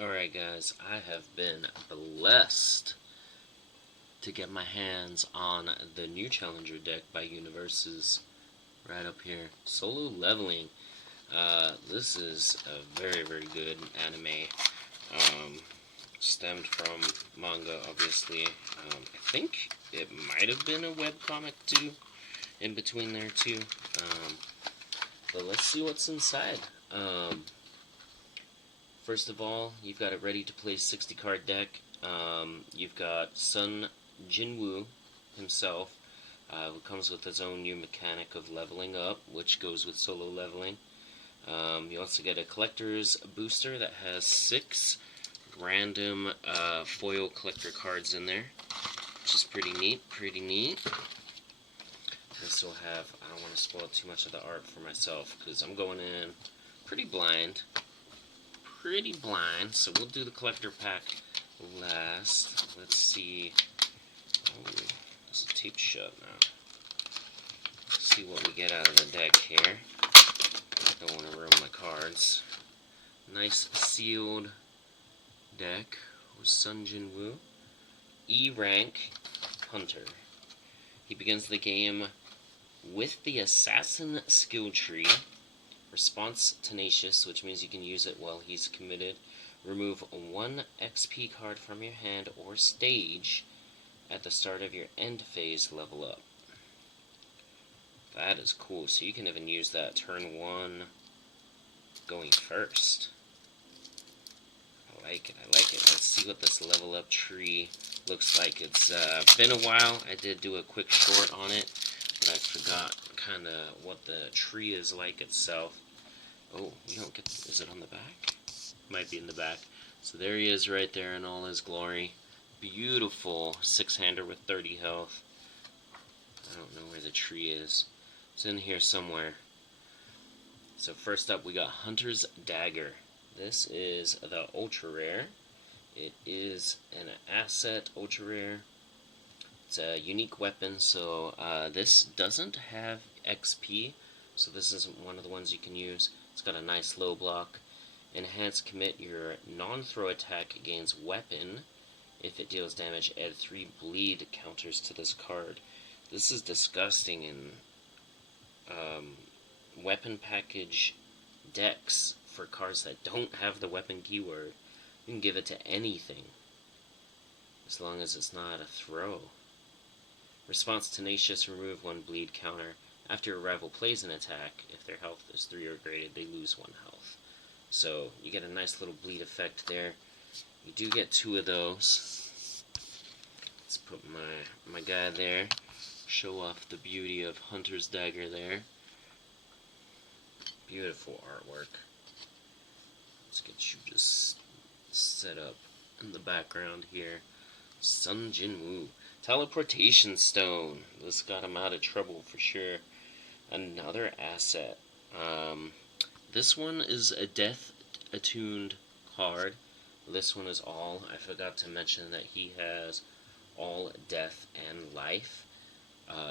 Alright guys, I have been blessed to get my hands on the new Challenger deck by Universes right up here. Solo Leveling. This is a very good anime. Stemmed from manga, obviously. I think it might have been a webcomic too, in between there too. But let's see what's inside. First of all, you've got a ready-to-play 60-card deck. You've got Sun Jinwoo himself, who comes with his own new mechanic of leveling up, which goes with solo leveling. You also get a collector's booster that has 6 random foil collector cards in there, which is pretty neat. This will have, I don't want to spoil too much of the art for myself, because I'm going in pretty blind, so we'll do the collector pack last. Let's see. Oh, this is taped shut now. Let's see what we get out of the deck here. Don't want to ruin my cards. Nice sealed deck with Sun Jinwoo. E rank Hunter. He begins the game with the Assassin skill tree. Response Tenacious, which means you can use it while he's committed. Remove 1 XP card from your hand or stage at the start of your end phase level up. That is cool, so you can even use that turn 1 going first. I like it. Let's see what this level up tree looks like. It's been a while. I did do a quick short on it, but I forgot kind of what the tree is like itself. Oh, you don't get... is it on the back? Might be in the back. So there he is right there in all his glory. Beautiful 6-hander with 30 health. I don't know where the tree is. It's in here somewhere. So first up we got Hunter's Dagger. This is the ultra rare. It is an asset ultra rare. It's a unique weapon, so this doesn't have XP, so this isn't one of the ones you can use. It's got a nice low block. Enhance commit your non-throw attack gains weapon. If it deals damage, add 3 bleed counters to this card. This is disgusting in weapon package decks for cards that don't have the weapon keyword. You can give it to anything, as long as it's not a throw. Response Tenacious, remove 1 bleed counter. After a rival plays an attack, if their health is 3 or greater, they lose 1 health. So you get a nice little bleed effect there. You do get 2 of those. Let's put my guy there. Show off the beauty of Hunter's Dagger there. Beautiful artwork. Let's get you just set up in the background here. Sun Jinwoo. Teleportation Stone. This got him out of trouble for sure. Another asset. This one is a death-attuned card. This one is all. I forgot to mention that he has all death and life.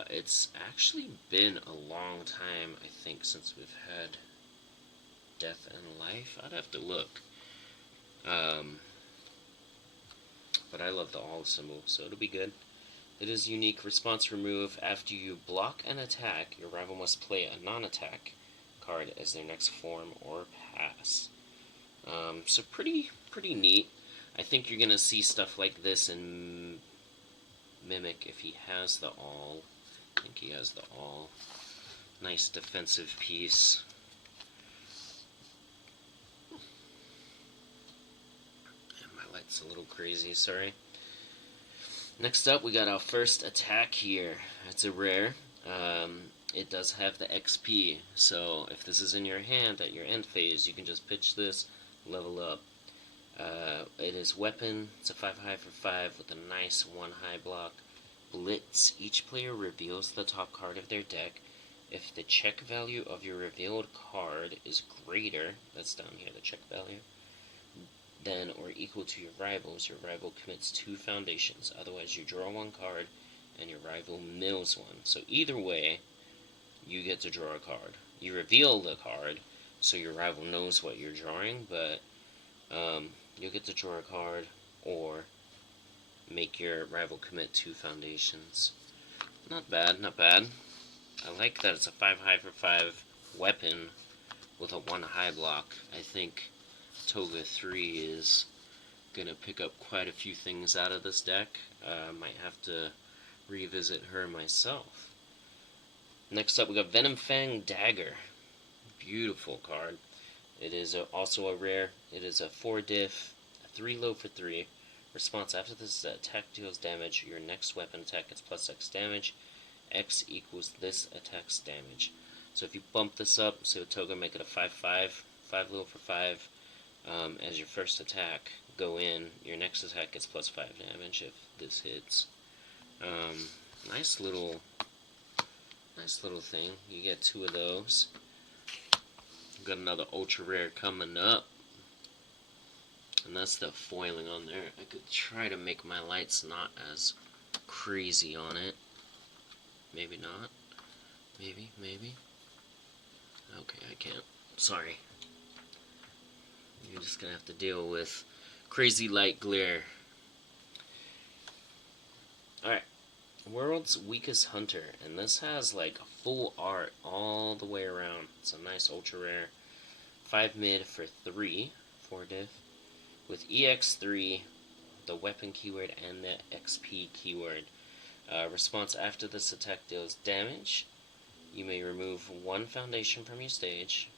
It's actually been a long time, I think, since we've had death and life. I'd have to look. But I love the all symbol, so it'll be good. It is unique. Response remove. After you block an attack, your rival must play a non-attack card as their next form or pass. So pretty neat. I think you're gonna see stuff like this in Mimic if he has the all. I think he has the all. Nice defensive piece. And my light's a little crazy, sorry. Next up, we got our first attack here. It's a rare. It does have the XP, so if this is in your hand at your end phase, you can just pitch this, level up. It is weapon. It's a 5 high for 5 with a nice 1 high block. Blitz. Each player reveals the top card of their deck. If the check value of your revealed card is greater, that's down here, the check value, than or equal to your rival commits 2 foundations. Otherwise, you draw 1 card and your rival mills 1. So either way, you get to draw a card. You reveal the card, so your rival knows what you're drawing, but you'll get to draw a card, or make your rival commit 2 foundations. Not bad, not bad. I like that it's a 5 high for 5 weapon with a 1 high block. I think Toga 3 is gonna pick up quite a few things out of this deck. Might have to revisit her myself. Next up, we got Venom Fang Dagger. Beautiful card. It is also a rare. It is a 4 diff, 3 low for 3. Response after this attack deals damage, your next weapon attack gets plus X damage. X equals this attack's damage. So if you bump this up, say with Toga, make it a 5-5, 5 low for 5, as your first attack, go in, your next attack gets plus 5 damage if this hits. Nice little thing. You get 2 of those. Got another ultra rare coming up. And that's the foiling on there. I could try to make my lights not as crazy on it. Maybe not. Maybe. Okay, I can't. Sorry. You're just gonna have to deal with crazy light glare. Alright. World's Weakest Hunter. And this has like full art all the way around. It's a nice ultra rare. 5 mid for 3. 4 diff. With EX3, the weapon keyword, and the XP keyword. Response after this attack deals damage. You may remove 1 foundation from your stage.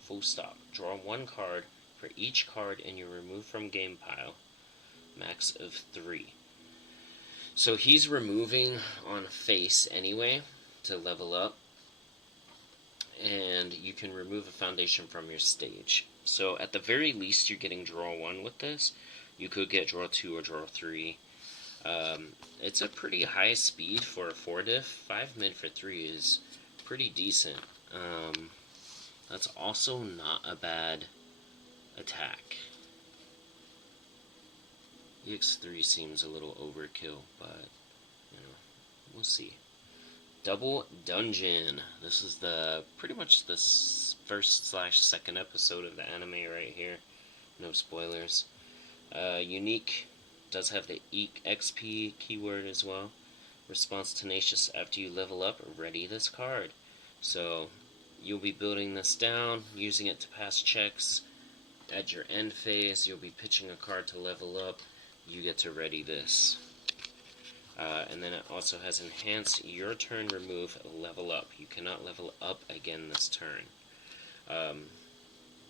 Full stop. Draw 1 card for each card in your remove from game pile. Max of 3. So he's removing on face anyway to level up. And you can remove a foundation from your stage. So at the very least, you're getting draw 1 with this. You could get draw 2 or draw 3. It's a pretty high speed for a 4 diff. 5 mid for 3 is pretty decent. That's also not a bad attack. EX3 seems a little overkill, but you know, we'll see. Double Dungeon. This is pretty much the first/second episode of the anime right here. No spoilers. Unique does have the XP keyword as well. Response tenacious after you level up. Ready this card. So you'll be building this down, using it to pass checks. At your end phase, you'll be pitching a card to level up. You get to ready this. And then it also has enhance your turn remove level up. You cannot level up again this turn.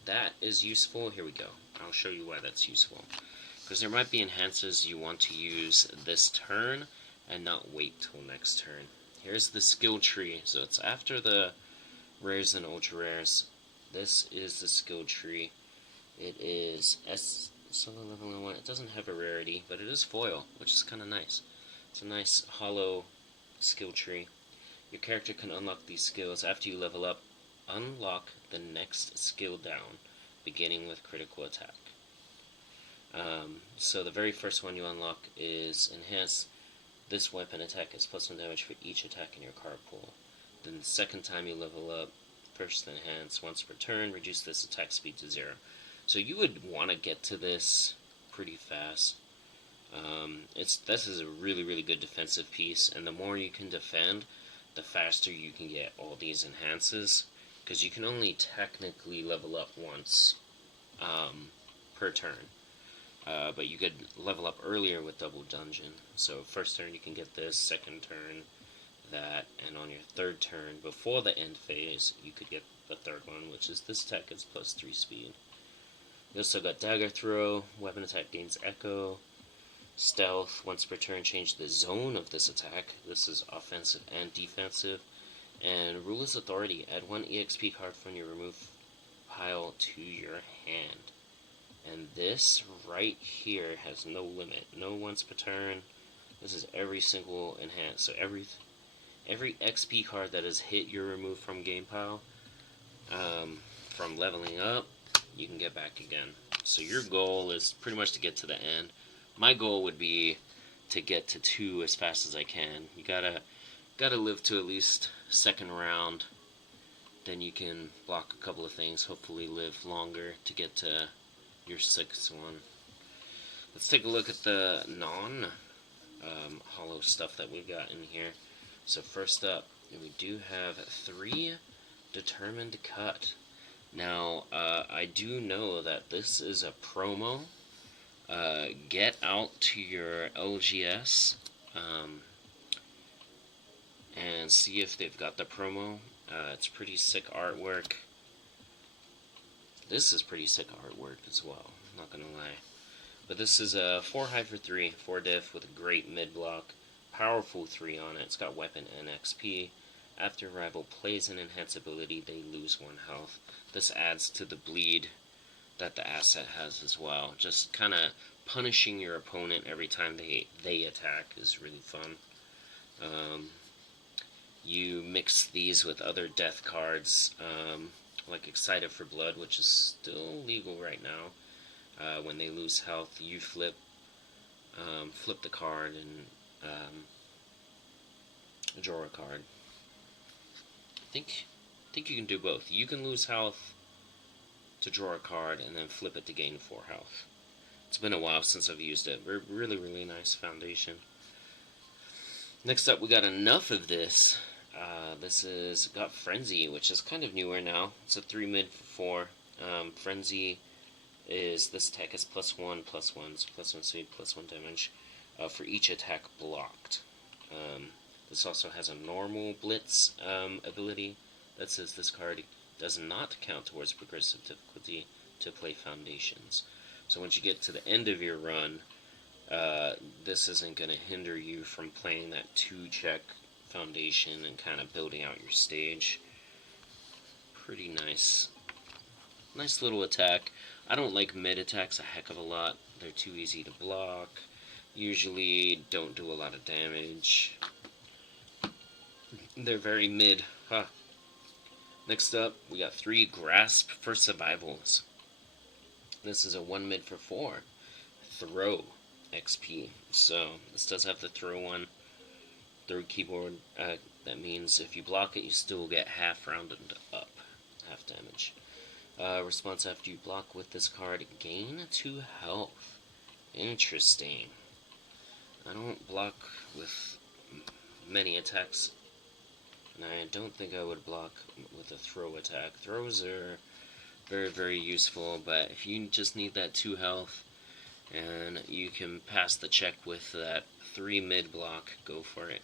That is useful. Here we go. I'll show you why that's useful. Because there might be enhances you want to use this turn and not wait till next turn. Here's the skill tree. So it's after the rares and ultra rares. This is the skill tree. It is solo level 1. It doesn't have a rarity, but it is foil, which is kind of nice. It's a nice hollow skill tree. Your character can unlock these skills after you level up. Unlock the next skill down, beginning with critical attack. So the very first one you unlock is enhance. This weapon attack is plus 1 damage for each attack in your card pool. Then the second time you level up, first enhance. Once per turn, reduce this attack speed to 0. So you would want to get to this pretty fast. This is a really good defensive piece, and the more you can defend, the faster you can get all these enhances, because you can only technically level up once per turn. But you could level up earlier with Double Dungeon. So first turn you can get this, second turn that, and on your third turn, before the end phase, you could get the third one, which is this attack is plus 3 speed. You also got Dagger Throw, weapon attack gains Echo, Stealth, once per turn change the zone of this attack. This is offensive and defensive. And Ruler's Authority, add 1 EXP card from your remove pile to your hand. And this right here has no limit. No once per turn. This is every single enhance. So every XP card that has hit your remove from game pile, from leveling up, you can get back again. So your goal is pretty much to get to the end. My goal would be to get to 2 as fast as I can. You gotta live to at least second round. Then you can block a couple of things, hopefully live longer to get to your 6th one. Let's take a look at the non-hollow stuff that we've got in here. So first up, we do have 3 Determined Cut. Now, I do know that this is a promo. Get out to your LGS and see if they've got the promo. It's pretty sick artwork. This is pretty sick artwork as well, not gonna lie. But this is a 4 high for 3, 4 diff with a great mid block. Powerful 3 on it. It's got weapon and XP. After a rival plays an enhance ability, they lose 1 health. This adds to the bleed that the asset has as well. Just kind of punishing your opponent every time they attack is really fun. You mix these with other death cards, like Excited for Blood, which is still legal right now. When they lose health, you flip the card and draw a card. I think you can do both. You can lose health to draw a card and then flip it to gain 4 health. It's been a while since I've used it. Really, really nice foundation. Next up, we got enough of this. This is got Frenzy, which is kind of newer now. It's a 3 mid for 4. Frenzy is this attack is +1/+1, so +1 speed, +1 damage for each attack blocked. This also has a normal blitz ability that says this card does not count towards progressive difficulty to play foundations. So once you get to the end of your run, this isn't going to hinder you from playing that 2-check foundation and kind of building out your stage. Pretty nice. Nice little attack. I don't like mid attacks a heck of a lot. They're too easy to block. Usually don't do a lot of damage. They're very mid. Huh. Next up, we got 3 Grasp for Survivals. This is a 1 mid for 4. Throw XP. So this does have the throw one. Throw keyboard. That means if you block it, you still get half rounded up. Half damage. Response after you block with this card, gain 2 health. Interesting. I don't block with many attacks, and I don't think I would block with a throw attack. Throws are very, very useful, but if you just need that 2 health and you can pass the check with that 3 mid block, go for it.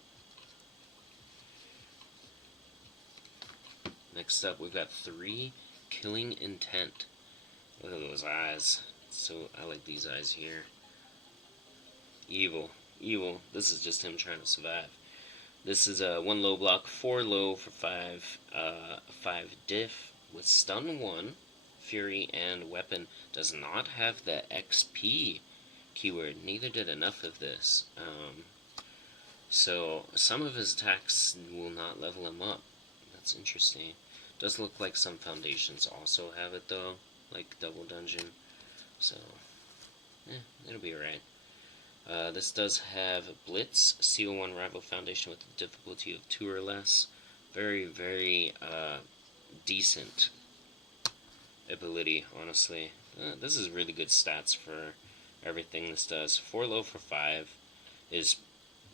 Next up, we've got 3 Killing Intent. Look at those eyes. So I like these eyes here. Evil. Evil. This is just him trying to survive. This is a 1 low block, 4 low for 5. 5 diff with stun 1. Fury and weapon. Does not have the XP keyword. Neither did enough of this. So some of his attacks will not level him up. That's interesting. Does look like some foundations also have it though, like Double Dungeon. So, it'll be alright. This does have Blitz, CO1 Rival Foundation with a difficulty of 2 or less. Very, very decent ability, honestly. This is really good stats for everything this does. 4 low for 5 is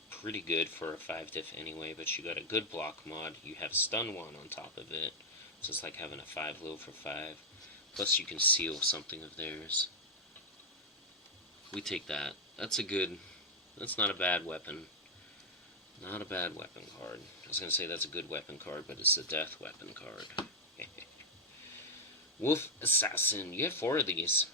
pretty good for a 5 diff anyway, but you got a good block mod. You have stun 1 on top of it, so it's like having a 5 low for 5. Plus you can seal something of theirs. We take that. That's not a bad weapon. Not a bad weapon card. I was going to say that's a good weapon card, but it's a death weapon card. Wolf Assassin. You have 4 of these.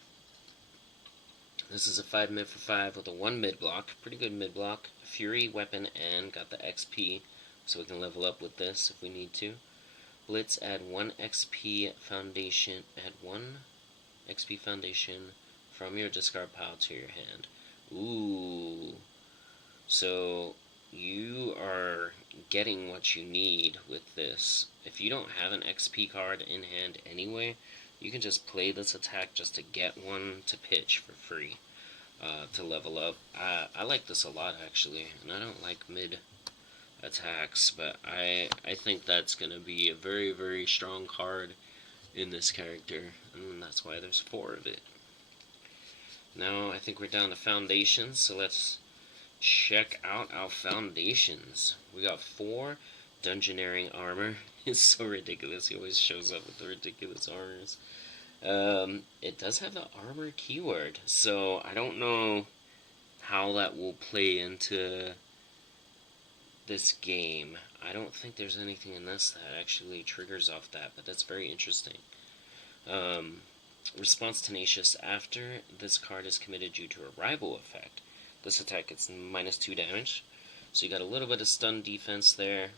This is a 5 mid for 5 with a 1 mid block. Pretty good mid block. Fury, weapon, and got the XP. So we can level up with this if we need to. Blitz, add 1 XP foundation. Add 1 XP foundation from your discard pile to your hand. Ooh. So you are getting what you need with this. If you don't have an XP card in hand anyway, you can just play this attack just to get one to pitch for free to level up. I like this a lot actually, and I don't like mid attacks, but I think that's going to be a very, very strong card in this character, and that's why there's 4 of it. Now I think we're down to foundations, so let's check out our foundations. We got 4 Dungeoneering armor. It's so ridiculous. He always shows up with the ridiculous armors. It does have the armor keyword, so I don't know how that will play into this game. I don't think there's anything in this that actually triggers off that, but that's very interesting. Response Tenacious. After this card is committed due to a rival effect, this attack gets -2 damage. So you got a little bit of stun defense there.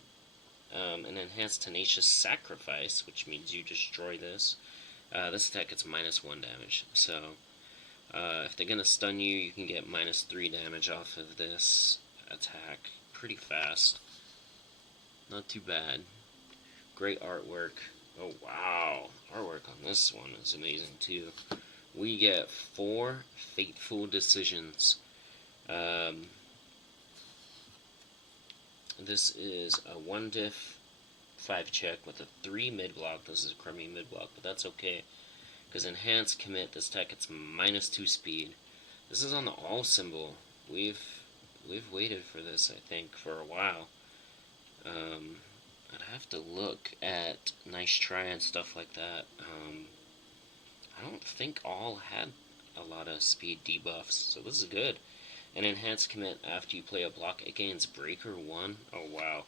An Enhanced Tenacious Sacrifice, which means you destroy this. This attack gets -1 damage. So if they're going to stun you, you can get -3 damage off of this attack pretty fast. Not too bad. Great artwork. Oh wow, artwork on this one is amazing too. We get 4 Fateful Decisions. This is a 1 diff 5 check with a 3 mid block. This is a crummy mid block, but that's okay. Because Enhanced Commit, this attack gets -2 speed. This is on the all symbol. We've waited for this, I think, for a while. I'd have to look at Nice Try and stuff like that. I don't think all had a lot of speed debuffs, so this is good. An Enhanced Commit after you play a block, it gains Breaker 1. Oh wow.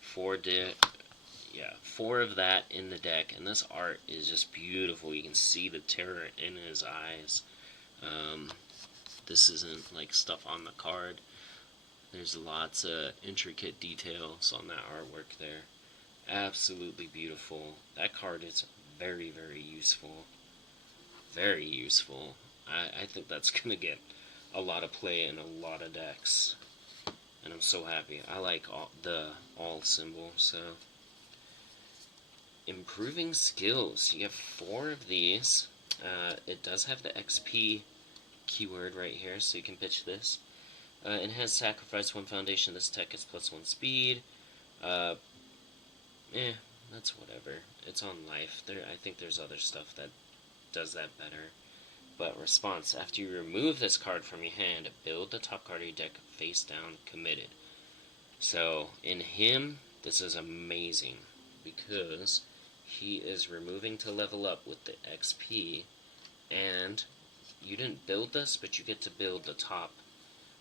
4 of that in the deck, and this art is just beautiful. You can see the terror in his eyes. This isn't like stuff on the card. There's lots of intricate details on that artwork there. Absolutely beautiful. That card is very, very useful. Very useful. I think that's going to get a lot of play in a lot of decks. And I'm so happy. I like the all symbol, so. Improving Skills. You get 4 of these. It does have the XP keyword right here, so you can pitch this. Enhanced Sacrifice 1 Foundation. This tech is +1 speed. That's whatever. It's on life. I think there's other stuff that does that better. But Response. After you remove this card from your hand, build the top card of your deck face down, committed. So, in him, this is amazing. Because he is removing to level up with the XP, and you didn't build this, but you get to build the top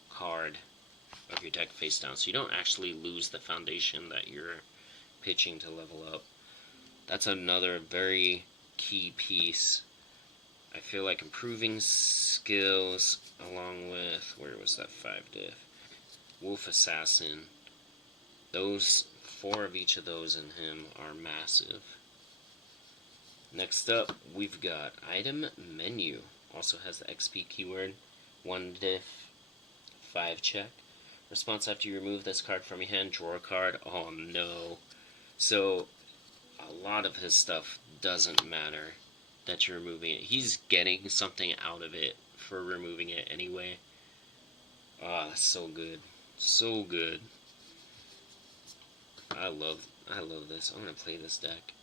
card of your deck face down, so you don't actually lose the foundation that you're pitching to level up. That's another very key piece. I feel like Improving Skills, along with, where was that 5 diff? Wolf Assassin. Those 4 of each of those in him are massive. Next up, we've got Item Menu. Also has the XP keyword. 1 diff, 5 check. Response after you remove this card from your hand, draw a card. Oh no. So, a lot of his stuff doesn't matter that you're removing it. He's getting something out of it for removing it anyway. Ah, that's so good. So good. I love this. I'm going to play this deck.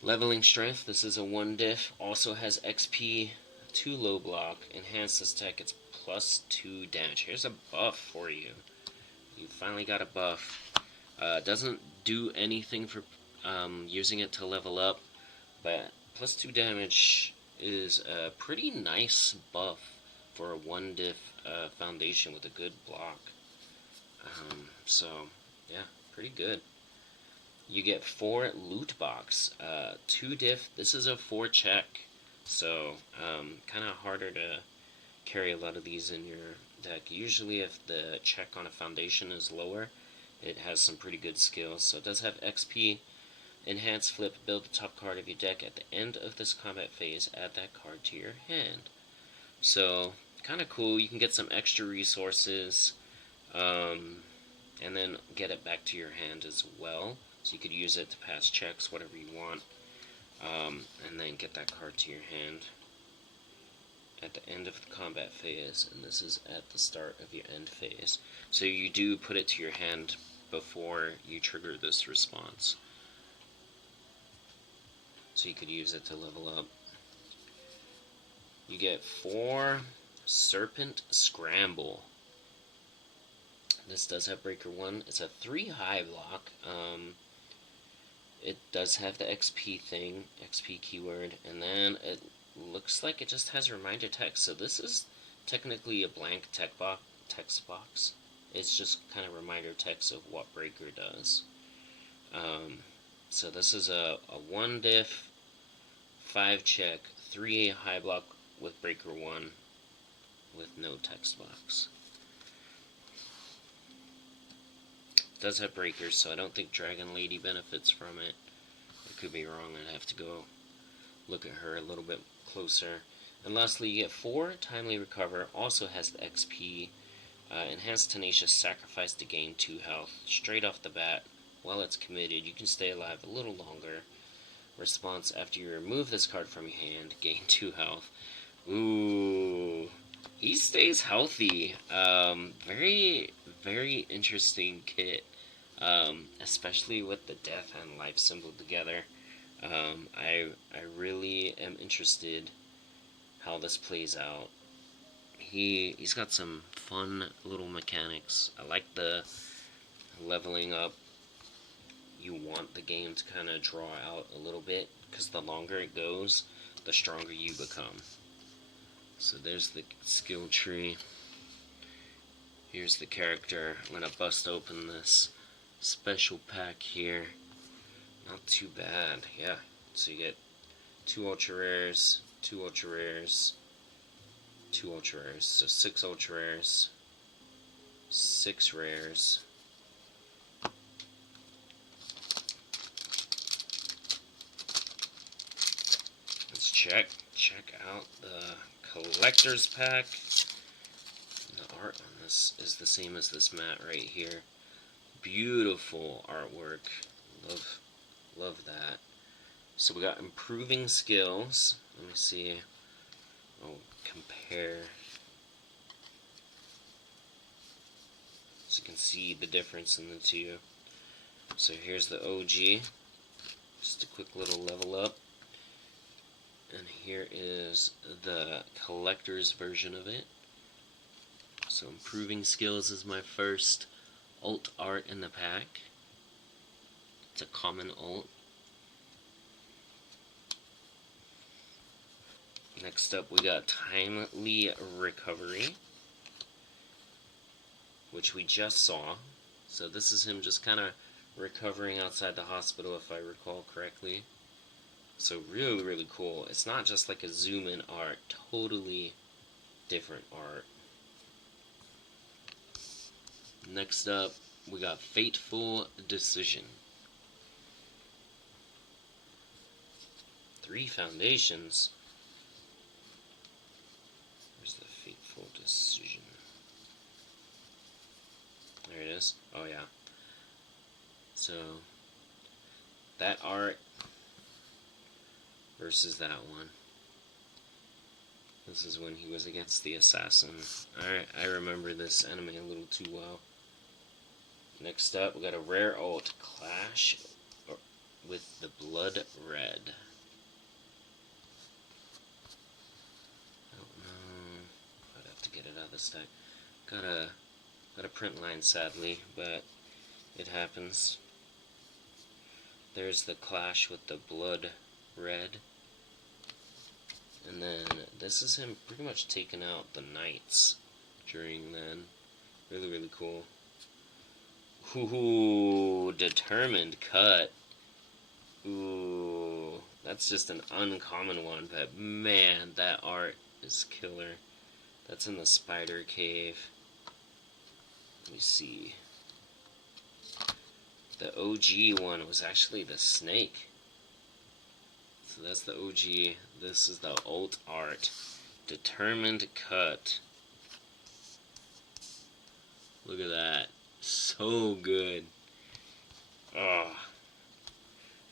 Leveling Strength. This is a 1 diff. Also has XP, 2 low block. Enhance this tech. It's +2 damage. Here's a buff for you. You finally got a buff. Doesn't do anything for using it to level up, but +2 damage is a pretty nice buff for a 1 diff foundation with a good block. So, yeah, pretty good. You get 4 loot box, 2 diff. This is a 4 check, so kind of harder to carry a lot of these in your deck. Usually if the check on a foundation is lower, it has some pretty good skills. So it does have XP, Enhance Flip, build the top card of your deck. At the end of this combat phase, add that card to your hand. So, kind of cool. You can get some extra resources, and then get it back to your hand as well. So you could use it to pass checks, whatever you want, and then get that card to your hand at the end of the combat phase, and this is at the start of your end phase. So you do put it to your hand before you trigger this response. So you could use it to level up. you get 4 Serpent Scramble. This does have Breaker 1. It's a 3 high block. It does have the XP thing, XP keyword, and then it looks like it just has reminder text. So this is technically a blank text box. It's just kind of reminder text of what Breaker does. So this is a 1 diff, 5 check, 3 high block with Breaker 1 with no text box. It does have breakers, so I don't think Dragon Lady benefits from it. I could be wrong. I'd have to go look at her a little bit closer. And lastly, you get 4 Timely Recover. Also has the XP. Enhanced Tenacious Sacrifice to gain 2 health. Straight off the bat, while it's committed, you can stay alive a little longer. Response: after you remove this card from your hand, gain 2 health. Ooh, he stays healthy. Very, very interesting kit. Especially with the death and life symbol together. I really am interested how this plays out. He's got some fun little mechanics. I like the leveling up. You want the game to kind of draw out a little bit, because the longer it goes, the stronger you become. So there's the skill tree. Here's the character. I'm going to bust open this special pack here. Not too bad, yeah. So you get 2 ultra rares, 2 ultra rares, 2 ultra rares. So 6 ultra rares, 6 rares. Let's check out the collector's pack. The art on this is the same as this mat right here. Beautiful artwork. Love that. So we got improving skills. Let me see. I'll compare. So you can see the difference in the two. So here's the OG. Just a quick little level up. And here is the collector's version of it. So improving skills is my first alt art in the pack. It's a common alt. Next up we got Timely Recovery, which we just saw. So this is him just kind of recovering outside the hospital, if I recall correctly. So really, really cool. It's not just like a zoom in art, totally different art. Next up, we got Fateful Decision. 3 foundations. Where's the Fateful Decision? There it is. Oh yeah. So that art versus that one. This is when he was against the assassin. Alright, I remember this anime a little too well. Next up, we got a rare alt, Clash with the Blood Red. I don't know if I'd have to get it out of the stack. Got a print line, sadly, but it happens. There's the Clash with the Blood Red. And then this is him pretty much taking out the knights during then. Really, really cool. Ooh, Determined Cut. Ooh, that's just an uncommon one, but man, that art is killer. That's in the spider cave. Let me see. The OG one was actually the snake. So that's the OG. This is the alt art. Determined Cut. Look at that. So good. Oh.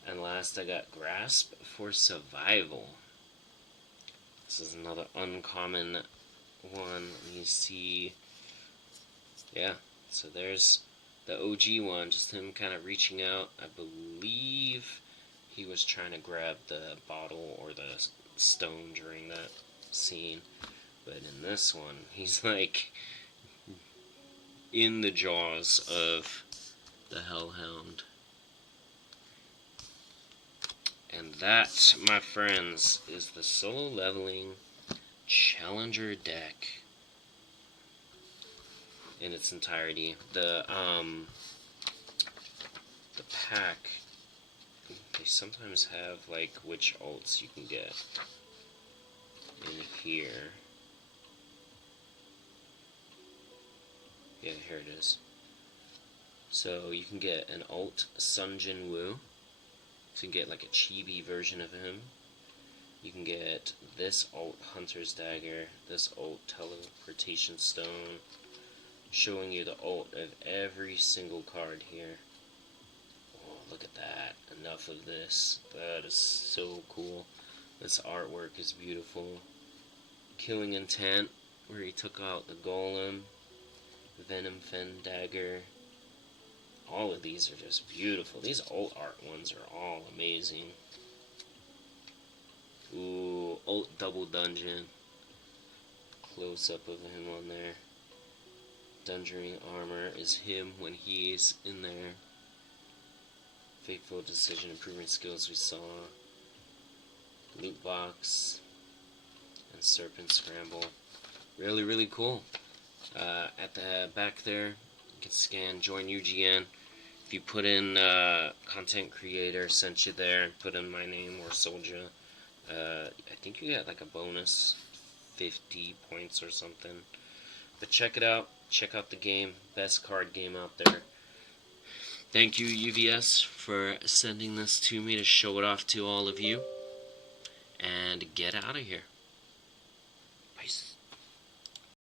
And last I got Grasp for Survival. This is another uncommon one. Let me see. Yeah. So there's the OG one. Just him kind of reaching out. I believe he was trying to grab the bottle or the stone during that. seen. But in this one, he's like in the jaws of the Hellhound. And that, my friends, is the solo leveling Challenger deck in its entirety. The pack, they sometimes have like which alts you can get in here. Yeah, here it is. So you can get an alt Sun Jin Woo. So you can get like a chibi version of him. You can get this alt Hunter's Dagger, this alt Teleportation Stone, showing you the alt of every single card here. Oh, look at that. Enough of this. That is so cool. This artwork is beautiful. Killing Intent, where he took out the Golem, Venom Fen Dagger. All of these are just beautiful. These alt art ones are all amazing. Ooh, alt Double Dungeon. Close up of him on there. Dungeoning Armor is him when he's in there. Fateful Decision Improvement Skills we saw. Loot Box. And Serpent Scramble. Really, really cool. At the back there, you can scan Join UGN. If you put in Content Creator, sent you there, and put in my name or Soljah, I think you get like a bonus 50 points or something. But check it out. Check out the game. Best card game out there. Thank you, UVS, for sending this to me to show it off to all of you. And get out of here.